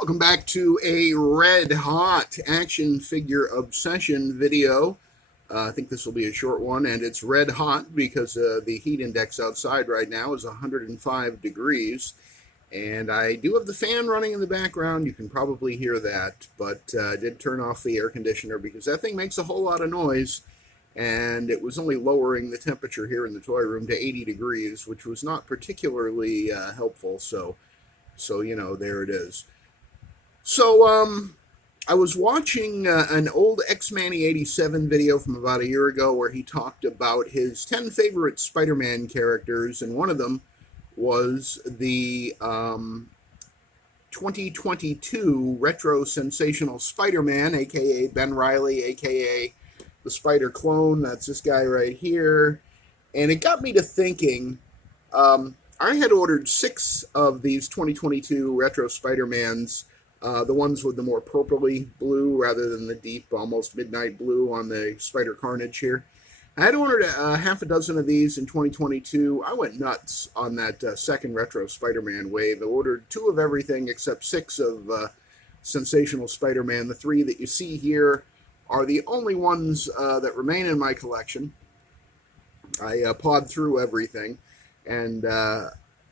Welcome back to a red hot action figure obsession video. I think this will be a short one, and it's red hot because the heat index outside right now is 105 degrees. And I do have the fan running in the background. You can probably hear that, but I did turn off the air conditioner because that thing makes a whole lot of noise. And it was only lowering the temperature here in the toy room to 80 degrees, which was not particularly helpful. So there it is. So I was watching an old X-Man 87 video from about a year ago where he talked about his 10 favorite Spider-Man characters, and one of them was the 2022 retro sensational Spider-Man, aka Ben Reilly, aka the Spider Clone. That's this guy right here. And it got me to thinking. I had ordered 6 of these 2022 retro Spider-Mans, the ones with the more purpley blue rather than the deep, almost midnight blue on the Spider-Carnage here. I had ordered half a dozen of these in 2022. I went nuts on that second retro Spider-Man wave. I ordered 2 of everything except 6 of Sensational Spider-Man. The 3 that you see here are the only ones that remain in my collection. I pawed through everything, and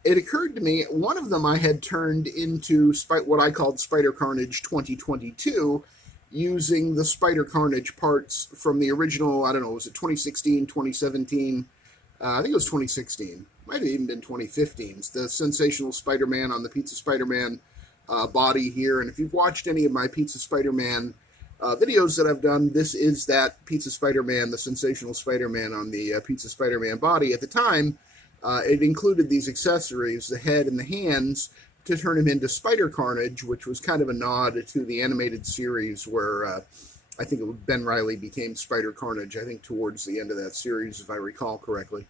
it occurred to me, one of them I had turned into what I called Spider-Carnage 2022, using the Spider-Carnage parts from the original, I don't know, was it 2016, 2017? I think it was 2016. Might have even been 2015. It's the Sensational Spider-Man on the Pizza Spider-Man body here. And if you've watched any of my Pizza Spider-Man videos that I've done, this is that Pizza Spider-Man, the Sensational Spider-Man on the Pizza Spider-Man body. At the time, it included these accessories, the head and the hands, to turn him into Spider-Carnage, which was kind of a nod to the animated series where I think Ben Reilly became Spider-Carnage, I think towards the end of that series, if I recall correctly.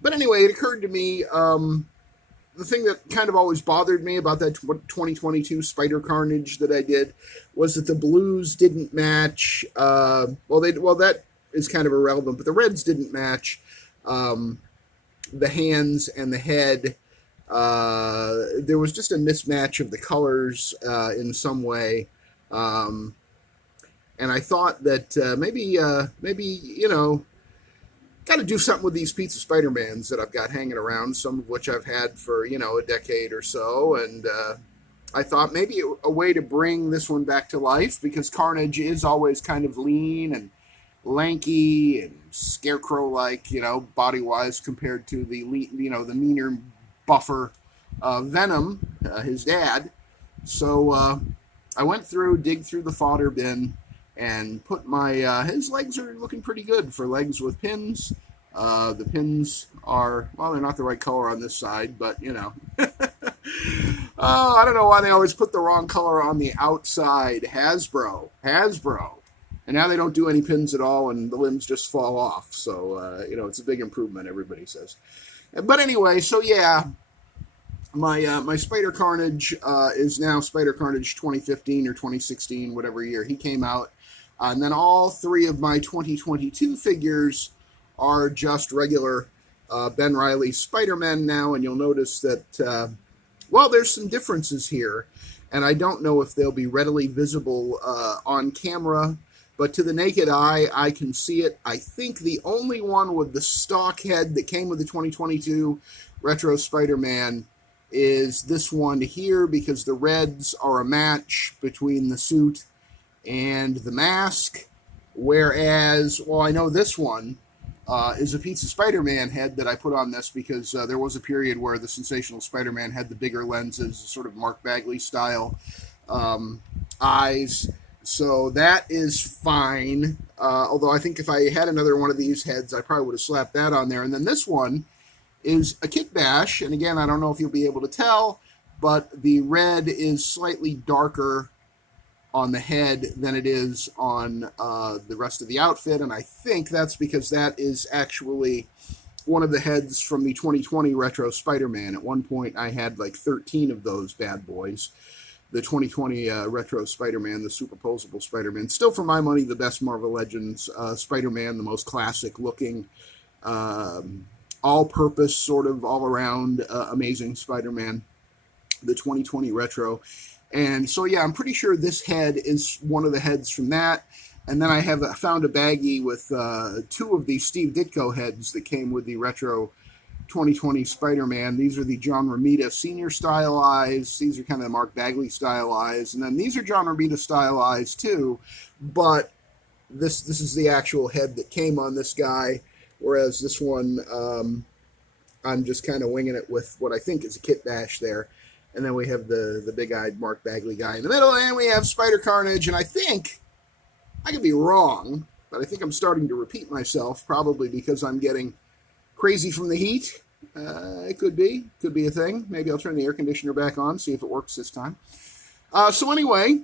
But anyway, it occurred to me, the thing that kind of always bothered me about that 2022 Spider-Carnage that I did was that the blues didn't match. That is kind of irrelevant, but the reds didn't match the hands and the head. There was just a mismatch of the colors in some way, and I thought that maybe got to do something with these Pizza Spider-Mans that I've got hanging around, some of which I've had for a decade or so, and I thought maybe a way to bring this one back to life, because Carnage is always kind of lean and lanky and scarecrow-like, body-wise, compared to the meaner, buffer Venom, his dad. So I went dig through the fodder bin, and put his legs are looking pretty good for legs with pins. The pins are, they're not the right color on this side, but I don't know why they always put the wrong color on the outside. Hasbro. And now they don't do any pins at all, and the limbs just fall off. So, it's a big improvement, everybody says. But anyway, so yeah, my Spider-Carnage is now Spider-Carnage 2015 or 2016, whatever year he came out. And then all 3 of my 2022 figures are just regular Ben Reilly Spider-Man now, and you'll notice that, there's some differences here, and I don't know if they'll be readily visible on camera, but to the naked eye, I can see it. I think the only one with the stock head that came with the 2022 Retro Spider-Man is this one here, because the reds are a match between the suit and the mask, whereas, I know this one is a Pizza Spider-Man head that I put on this because there was a period where the Sensational Spider-Man had the bigger lenses, sort of Mark Bagley style eyes. So that is fine. Although I think if I had another one of these heads, I probably would have slapped that on there. And then this one is a Kit Bash. And again, I don't know if you'll be able to tell, but the red is slightly darker on the head than it is on the rest of the outfit. And I think that's because that is actually one of the heads from the 2020 Retro Spider-Man. At one point, I had like 13 of those bad boys. The 2020 Retro Spider-Man, the superposable Spider-Man. Still, for my money, the best Marvel Legends Spider-Man, the most classic looking, all-purpose, sort of all-around amazing Spider-Man. The 2020 Retro. And so, yeah, I'm pretty sure this head is one of the heads from that. And then I found a baggie with two of the Steve Ditko heads that came with the Retro 2020 Spider-Man. These are the John Romita Senior style eyes. These are kind of the Mark Bagley style eyes. And then these are John Romita style eyes too. But this is the actual head that came on this guy. Whereas this one, I'm just kind of winging it with what I think is a kit bash there. And then we have the big-eyed Mark Bagley guy in the middle. And we have Spider-Carnage. And I think, I could be wrong, but I think I'm starting to repeat myself, probably because I'm getting crazy from the heat. It could be a thing. Maybe I'll turn the air conditioner back on, see if it works this time. So anyway,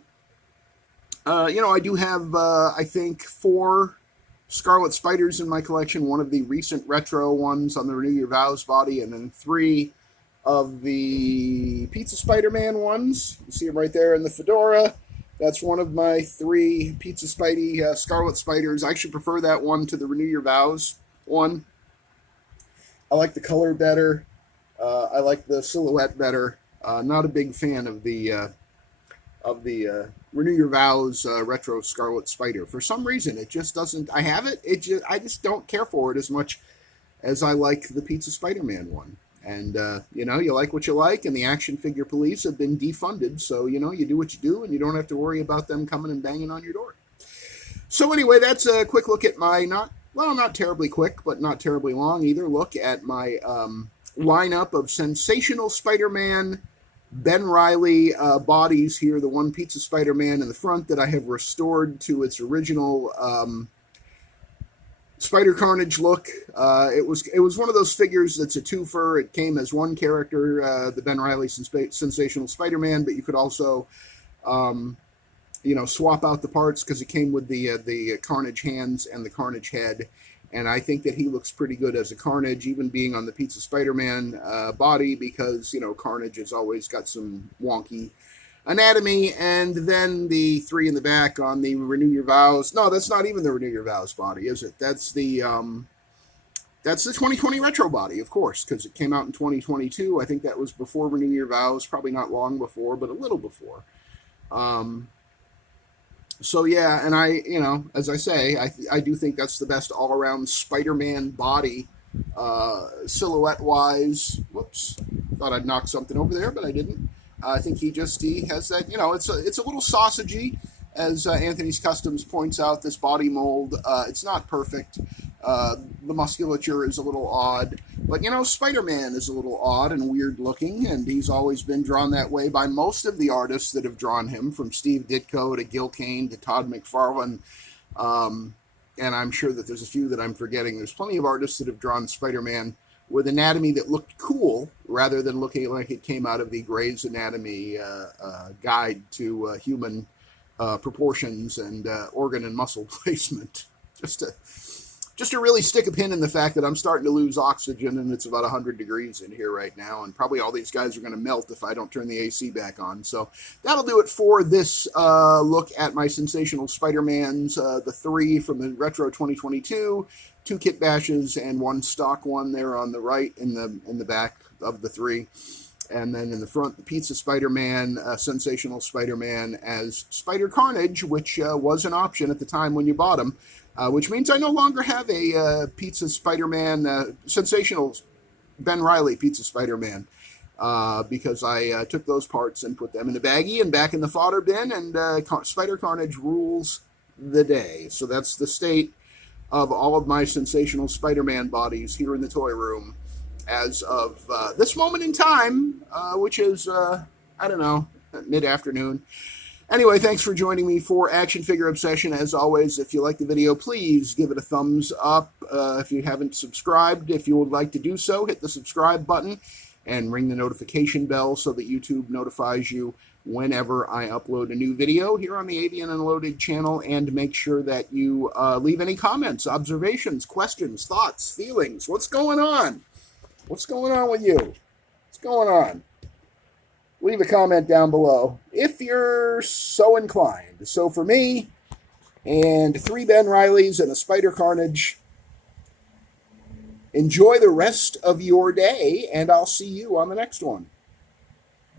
I do have, I think, 4 Scarlet Spiders in my collection. One of the recent retro ones on the Renew Your Vows body, and then 3 of the Pizza Spider-Man ones. You see them right there in the fedora. That's one of my 3 Pizza Spidey Scarlet Spiders. I actually prefer that one to the Renew Your Vows one. I like the color better. I like the silhouette better. Not a big fan of the Renew Your Vows retro Scarlet Spider. For some reason, it just doesn't. I have it. I just don't care for it as much as I like the Pizza Spider-Man one. And you like what you like, and the action figure police have been defunded, so you do what you do, and you don't have to worry about them coming and banging on your door. So anyway, that's a quick look at my not terribly quick, but not terribly long either, look at my lineup of Sensational Spider-Man, Ben Reilly bodies here, the one Pizza Spider-Man in the front that I have restored to its original Spider-Carnage look. It was one of those figures that's a twofer. It came as one character, the Ben Reilly Sensational Spider-Man, but you could also swap out the parts because it came with the Carnage hands and the Carnage head. And I think that he looks pretty good as a Carnage, even being on the Pizza Spider-Man body, because, Carnage has always got some wonky anatomy. And then the 3 in the back on the Renew Your Vows. No, that's not even the Renew Your Vows body, is it? That's the 2020 retro body, of course, because it came out in 2022. I think that was before Renew Your Vows, probably not long before, but a little before. So yeah, and I, as I say, I do think that's the best all-around Spider-Man body, silhouette-wise. Whoops, thought I'd knock something over there, but I didn't. I think he has that, it's a little sausagey, as Anthony's Customs points out. This body mold, it's not perfect. The musculature is a little odd, but Spider-Man is a little odd and weird looking, and he's always been drawn that way by most of the artists that have drawn him, from Steve Ditko to Gil Kane to Todd McFarlane, and I'm sure that there's a few that I'm forgetting. There's plenty of artists that have drawn Spider-Man with anatomy that looked cool, rather than looking like it came out of the Gray's Anatomy guide to human proportions and organ and muscle placement. Just to really stick a pin in the fact that I'm starting to lose oxygen, and it's about 100 degrees in here right now, and probably all these guys are going to melt if I don't turn the AC back on. So that'll do it for this look at my Sensational Spider-Mans, the 3 from the Retro 2022, 2 kit bashes, and 1 stock one there on the right in the back of the 3. And then in the front, the Pizza Spider-Man, Sensational Spider-Man as Spider-Carnage, which was an option at the time when you bought him. Which means I no longer have a Pizza Spider-Man, Sensational Ben Reilly Pizza Spider-Man, because I took those parts and put them in a baggie and back in the fodder bin, and Spider-Carnage rules the day. So that's the state of all of my Sensational Spider-Man bodies here in the toy room as of this moment in time, which is, mid-afternoon. Anyway, thanks for joining me for Action Figure Obsession. As always, if you like the video, please give it a thumbs up. If you haven't subscribed, if you would like to do so, hit the subscribe button and ring the notification bell so that YouTube notifies you whenever I upload a new video here on the Avian Unloaded channel. And make sure that you leave any comments, observations, questions, thoughts, feelings. What's going on? What's going on with you? What's going on? Leave a comment down below if you're so inclined. So for me, and 3 Ben Reileys and a Spider-Carnage, enjoy the rest of your day, and I'll see you on the next one.